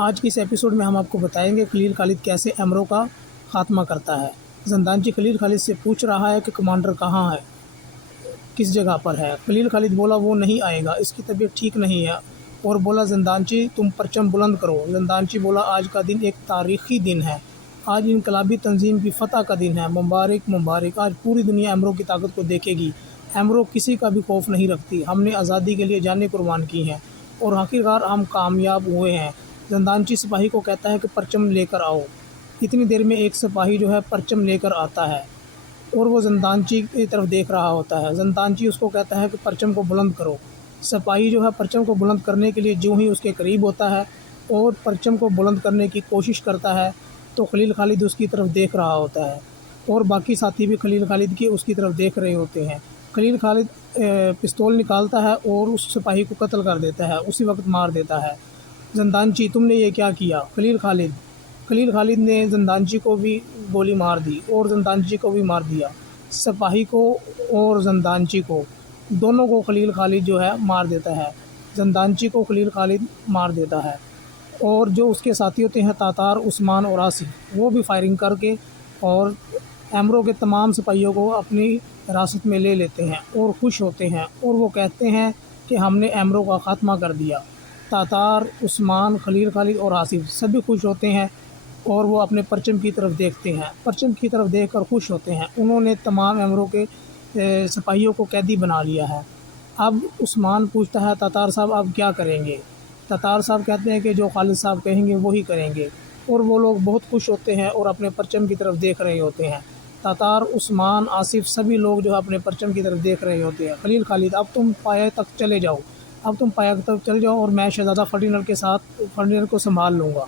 آج کی اس ایپیسوڈ میں ہم آپ کو بتائیں گے خلیل خالد کیسے ایمرو کا خاتمہ کرتا ہے۔ زندانچی خلیل خالد سے پوچھ رہا ہے کہ کمانڈر کہاں ہے، کس جگہ پر ہے۔ خلیل خالد بولا وہ نہیں آئے گا، اس کی طبیعت ٹھیک نہیں ہے، اور بولا زندانچی تم پرچم بلند کرو۔ زندانچی بولا آج کا دن ایک تاریخی دن ہے، آج انقلابی تنظیم کی فتح کا دن ہے، مبارک مبارک، آج پوری دنیا ایمرو کی طاقت کو دیکھے گی۔ ایمرو کسی کا بھی خوف نہیں رکھتی، ہم نے آزادی کے لیے جانیں قربان کی ہیں اور آخرکار ہم کامیاب ہوئے ہیں۔ زندانچی سپاہی کو کہتا ہے کہ پرچم لے کر آؤ۔ اتنی دیر میں ایک سپاہی جو ہے پرچم لے کر آتا ہے اور وہ زندانچی کی طرف دیکھ رہا ہوتا ہے۔ زندانچی اس کو کہتا ہے کہ پرچم کو بلند کرو۔ سپاہی جو ہے پرچم کو بلند کرنے کے لیے جو ہی اس کے قریب ہوتا ہے اور پرچم کو بلند کرنے کی کوشش کرتا ہے تو خلیل خالد اس کی طرف دیکھ رہا ہوتا ہے اور باقی ساتھی بھی خلیل خالد کی اس کی طرف دیکھ رہے ہوتے ہیں۔ خلیل خالد پستول نکالتا ہے اور اس سپاہی کو قتل کر دیتا ہے، اسی وقت مار دیتا ہے۔ زندانچی تم نے یہ کیا کیا؟ خلیل خالد نے زندانچی کو بھی گولی مار دی اور زندانچی کو بھی مار دیا۔ سپاہی کو اور زندانچی کو دونوں کو خلیل خالد جو ہے مار دیتا ہے۔ زندانچی کو خلیل خالد مار دیتا ہے اور جو اس کے ساتھی ہوتے ہیں تاتار، عثمان اور آصف، وہ بھی فائرنگ کر کے اور ایمرو کے تمام سپاہیوں کو اپنی حراست میں لے لیتے ہیں اور خوش ہوتے ہیں اور وہ کہتے ہیں کہ ہم نے ایمرو کا خاتمہ کر دیا۔ تاتار، عثمان، خلیل خالد اور آصف سبھی خوش ہوتے ہیں اور وہ اپنے پرچم کی طرف دیکھتے ہیں، پرچم کی طرف دیکھ کر خوش ہوتے ہیں۔ انہوں نے تمام ایمرو کے سپاہیوں کو قیدی بنا لیا ہے۔ اب عثمان پوچھتا ہے تاتار صاحب اب کیا کریں گے؟ تاتار صاحب کہتے ہیں کہ جو خالد صاحب کہیں گے وہی کریں گے، اور وہ لوگ بہت خوش ہوتے ہیں اور اپنے پرچم کی طرف دیکھ رہے ہوتے ہیں۔ تاتار، عثمان، آصف سبھی لوگ جو ہے اپنے پرچم کی طرف دیکھ رہے ہوتے ہیں۔ خلیل خالد اب تم پایہ تک چلے جاؤ، اب تم پایہ تک چلے جاؤ اور میں شہزادہ فرڈیننڈ کے ساتھ فرڈیننڈ کو سنبھال لوں گا۔